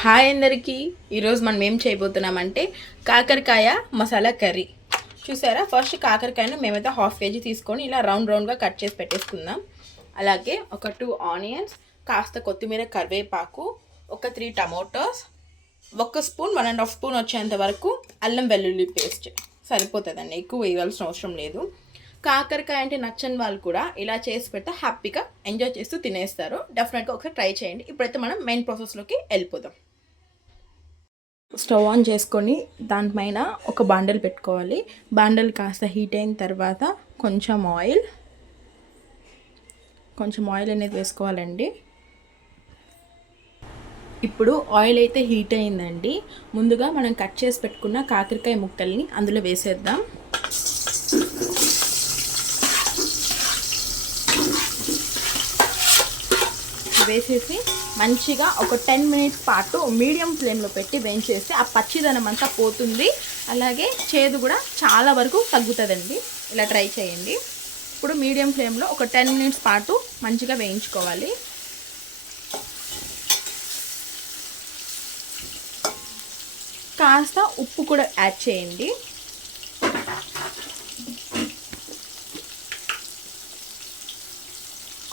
Hi అందరికీ. ఈరోజు మనం ఏం చేయబోతున్నామంటే కాకరకాయ మసాలా కర్రీ. చూసారా, ఫస్ట్ కాకరకాయను మేమైతే హాఫ్ కేజీ తీసుకొని ఇలా రౌండ్గా కట్ చేసి పెట్టేసుకుందాం. అలాగే ఒక 2 ఆనియన్స్, కాస్త కొత్తిమీర, కరివేపాకు, ఒక 3 టమోటాస్, 1 స్పూన్ 1.5 స్పూన్ వచ్చేంత వరకు అల్లం వెల్లుల్లి పేస్ట్ సరిపోతుందండి, ఎక్కువ వేయాల్సిన అవసరం లేదు. కాకరకాయ అంటే నచ్చని వాళ్ళు కూడా ఇలా చేసి పెడితే హ్యాపీగా ఎంజాయ్ చేస్తూ తినేస్తారు. డెఫినెట్గా ఒకసారి ట్రై చేయండి. ఇప్పుడైతే మనం మెయిన్ ప్రాసెస్లోకి వెళ్ళిపోదాం. స్టవ్ ఆన్ చేసుకొని దానిపైన ఒక బాండల్ పెట్టుకోవాలి. బాండల్ కాస్త హీట్ అయిన తర్వాత కొంచెం ఆయిల్ అనేది వేసుకోవాలండి. ఇప్పుడు ఆయిల్ అయితే హీట్ అయిందండి. ముందుగా మనం కట్ చేసి పెట్టుకున్న కాకరకాయ ముక్కల్ని అందులో వేసేద్దాం. వేసేసి మంచిగా ఒక 10 మినిట్స్ పాటు మీడియం ఫ్లేమ్లో పెట్టి వేయించేస్తే ఆ పచ్చిదనం అంతా పోతుంది. అలాగే చేదు కూడా చాలా వరకు తగ్గుతుందండి. ఇలా ట్రై చేయండి. ఇప్పుడు మీడియం ఫ్లేమ్లో ఒక 10 మినిట్స్ పాటు మంచిగా వేయించుకోవాలి. కాస్త ఉప్పు కూడా యాడ్ చేయండి.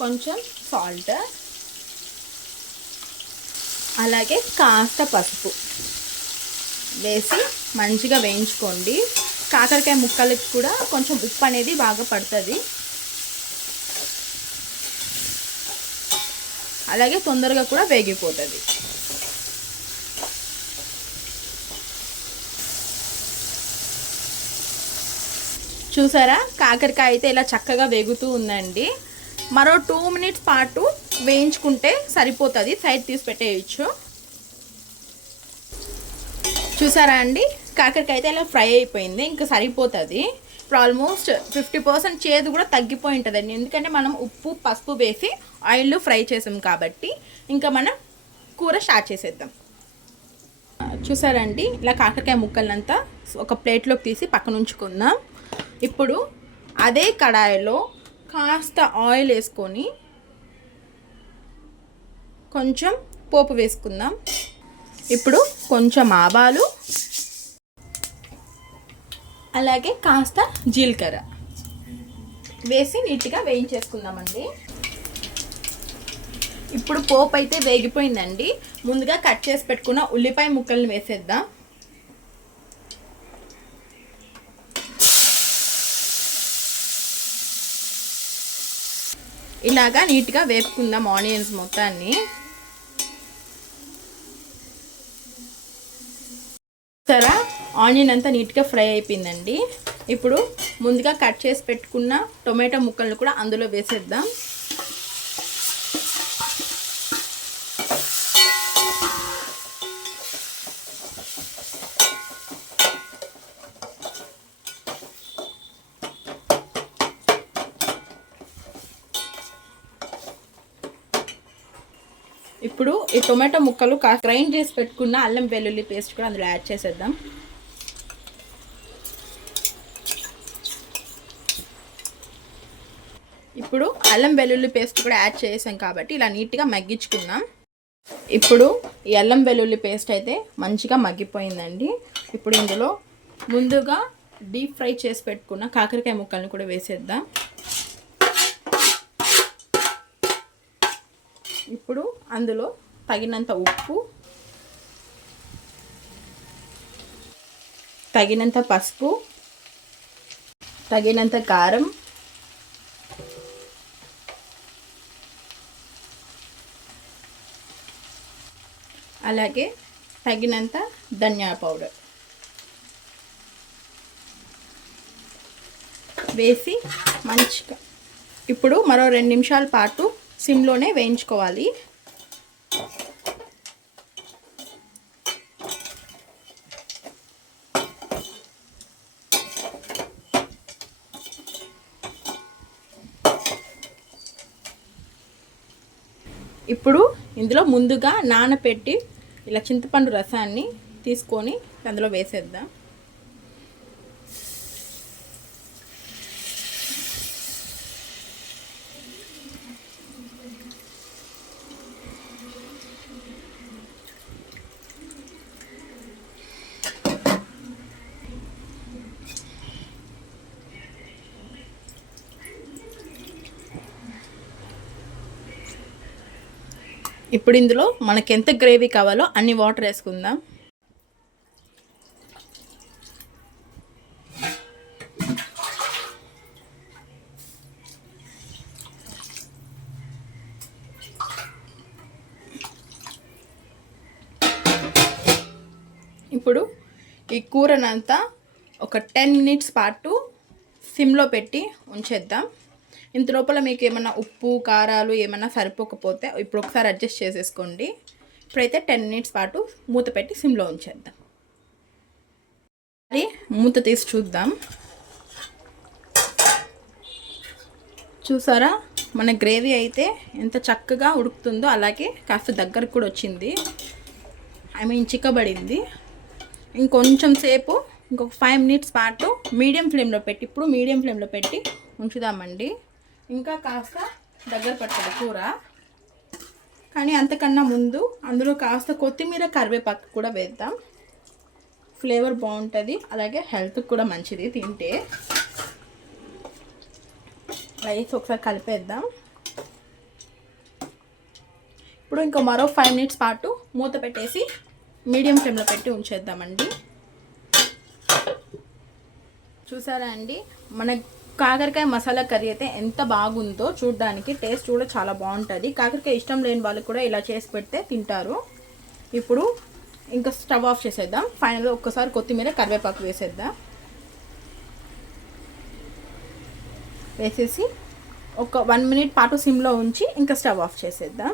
కొంచెం సాల్ట్, అలాగే కాస్త పసుపు వేసి మంచిగా వేయించుకోండి. కాకరకాయ ముక్కలకి కూడా కొంచెం ఉప్పు అనేది బాగా పడుతుంది. అలాగే తొందరగా కూడా వేగిపోతుంది. చూసారా, కాకరకాయ అయితే ఇలా చక్కగా వేగుతూ ఉందండి. మరో 2 మినిట్స్ పాటు వేయించుకుంటే సరిపోతుంది. సైడ్ తీసి పెట్టేయచ్చు. చూసారా అండి, కాకరకాయ అయితే ఇలా ఫ్రై అయిపోయింది. ఇంకా సరిపోతుంది. ఇప్పుడు ఆల్మోస్ట్ 50% చేదు కూడా తగ్గిపోయి ఉంటుందండి. ఎందుకంటే మనం ఉప్పు పసుపు వేసి ఆయిల్లో ఫ్రై చేసాం కాబట్టి. ఇంకా మనం కూర స్టార్ట్ చేసేద్దాం. చూసారండి, ఇలా కాకరకాయ ముక్కలంతా ఒక ప్లేట్లోకి తీసి పక్కన ఉంచుకుందాం. ఇప్పుడు అదే కడాయిలో కాస్త ఆయిల్ వేసుకొని కొంచెం పోపు వేసుకుందాం. ఇప్పుడు కొంచెం ఆవాలు, అలాగే కాస్త జీలకర్ర వేసి నీట్గా వేయించేసుకుందామండి. ఇప్పుడు పోపు అయితే వేగిపోయిందండి. ముందుగా కట్ చేసి పెట్టుకున్న ఉల్లిపాయ ముక్కల్ని వేసేద్దాం. ఇలాగా నీట్గా వేపుకుందాం ఆనియన్స్ మొత్తాన్ని. సరే, ఆనియన్ అంతా నీట్గా ఫ్రై అయిపోయిందండి. ఇప్పుడు ముందుగా కట్ చేసి పెట్టుకున్న టొమాటో ముక్కలను కూడా అందులో వేసేద్దాం. ఇప్పుడు ఈ టొమాటో ముక్కలు గ్రైండ్ చేసి పెట్టుకున్న అల్లం వెల్లుల్లి పేస్ట్ కూడా అందులో యాడ్ చేసేద్దాం. ఇప్పుడు అల్లం వెల్లుల్లి పేస్ట్ కూడా యాడ్ చేసాం కాబట్టి ఇలా నీట్గా మగ్గించుకుందాం. ఇప్పుడు ఈ అల్లం వెల్లుల్లి పేస్ట్ అయితే మంచిగా మగ్గిపోయిందండి. ఇప్పుడు ఇందులో ముందుగా డీప్ ఫ్రై చేసి పెట్టుకున్న కాకరకాయ ముక్కలను కూడా వేసేద్దాం. ఇప్పుడు అందులో తగినంత ఉప్పు, తగినంత పసుపు, తగినంత కారం, అలాగే తగినంత ధనియా పౌడర్ వేసి మంచిగా ఇప్పుడు మరో 2 నిమిషాల పాటు సిమ్లోనే వేయించుకోవాలి. ఇప్పుడు ఇందులో ముందుగా నానపెట్టి ఇలా చింతపండు రసాన్ని తీసుకొని అందులో వేసేద్దాం. ఇప్పుడు ఇందులో మనకి ఎంత గ్రేవీ కావాలో అన్ని వాటర్ వేసుకుందాం. ఇప్పుడు ఈ కూరనంతా ఒక 10 మినిట్స్ పాటు సిమ్లో పెట్టి ఉంచేద్దాం. ఇంత లోపల మీకు ఏమైనా ఉప్పు కారాలు ఏమైనా సరిపోకపోతే ఇప్పుడు ఒకసారి అడ్జస్ట్ చేసేసుకోండి. ఇప్పుడైతే 10 మినిట్స్ పాటు మూత పెట్టి సిమ్లో ఉంచేద్దాం. మరి మూత తీసి చూద్దాం. చూసారా మన గ్రేవీ అయితే ఎంత చక్కగా ఉడుకుతుందో, అలాగే కాస్త దగ్గరకు కూడా వచ్చింది, చిక్కబడింది. ఇంకొంచెం సేపు ఇంకొక 5 మినిట్స్ పాటు మీడియం ఫ్లేమ్లో పెట్టి ఉంచుదామండి. ఇంకా కాస్త దగ్గర పడుతుంది కూర. కానీ అంతకన్నా ముందు అందులో కాస్త కొత్తిమీర కరివేపాకు కూడా వేద్దాం. ఫ్లేవర్ బాగుంటుంది, అలాగే హెల్త్కి కూడా మంచిది తింటే. రైస్ ఒకసారి కలిపేద్దాం. ఇప్పుడు ఇంకో మరో 5 మినిట్స్ పాటు మూత పెట్టేసి మీడియం ఫ్లేమ్లో పెట్టి ఉంచేద్దామండి. చూసారా అండి, మన కాకరకాయ మసాలా కర్రీ అయితే ఎంత బాగుందో చూడడానికి. టేస్ట్ కూడా చాలా బాగుంటుంది. కాకరకాయ ఇష్టం లేని వాళ్ళు కూడా ఇలా చేసి పెడితే తింటారు. ఇప్పుడు ఇంకా స్టవ్ ఆఫ్ చేసేద్దాం. ఫైనల్గా ఒక్కసారి కొత్తిమీర కరివేపాకు వేసేసి ఒక 1 మినిట్ పాటు సిమ్లో ఉంచి ఇంకా స్టవ్ ఆఫ్ చేసేద్దాం.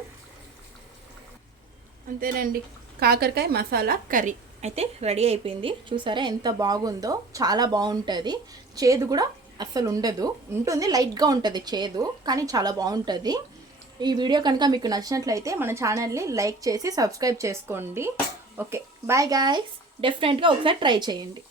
అంతేనండి, కాకరకాయ మసాలా కర్రీ అయితే రెడీ అయిపోయింది. చూసారా ఎంత బాగుందో, చాలా బాగుంటుంది. చేదు కూడా అస్సలు ఉంటుంది, లైట్గా ఉంటుంది చేదు, కానీ చాలా బాగుంటుంది. ఈ వీడియో కనుక మీకు నచ్చినట్లయితే మన ఛానల్ని లైక్ చేసి సబ్స్క్రైబ్ చేసుకోండి. Okay, bye guys. డెఫినెట్గా ఒకసారి ట్రై చేయండి.